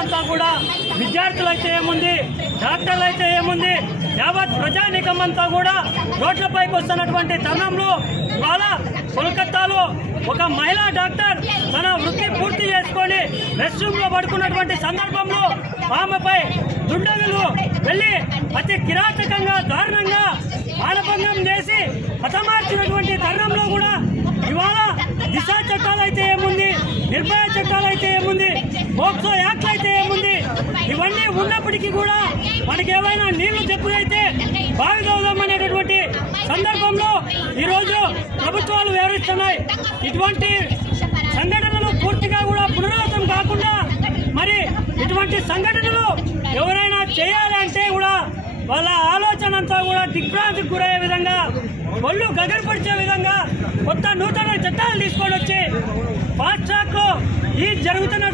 అంతా కూడా విద్యార్థులు అయితే ఏముంది, డాక్టర్లు అయితే ఏముంది, యావత్ ప్రజానీకం అంతా కూడా రోడ్లపైకి వస్తున్నటువంటి తరుణంలో ఇవాళ కోల్కతాలో ఒక మహిళా డాక్టర్ తన వృత్తి పూర్తి చేసుకొని రెస్ట్ రూమ్ లో పడుకున్నటువంటి సందర్భంలో ఆమెపై దుండగులు వెళ్ళి అతి కిరాతకంగా దారుణంగా మానభంగం చేసి హతమార్చినటువంటి తరుణంలో కూడా ఇవాళ దిశ చట్టాలు అయితే ఏముంది, నిర్భయ చట్టాలు అయితే ఏముంది, పోక్సో యాక్ట్ అయితే ఏముంది, ఇవన్నీ ఉన్నప్పటికీ కూడా మనకి ఏమైనా నీళ్లు చెప్పులైతే బావిదవుదాం అనేటటువంటి సందర్భంలో ఈరోజు ప్రభుత్వాలు వ్యవహరిస్తున్నాయి. ఇటువంటి సంఘటనలు పూర్తిగా కూడా పునరావృతం కాకుండా మరి ఇటువంటి సంఘటనలు ఎవరైనా చేయాలంటే కూడా వాళ్ళ ఆలోచన అంతా కూడా దిగ్భ్రాంతికి గురయ్యే విధంగా, ఒళ్ళు గగనపరిచే విధంగా కొత్త నూతన చట్టాలు తీసుకొని వచ్చి ఫాస్ట్ ట్రాక్ లో ఈ జరుగుతున్నటువంటి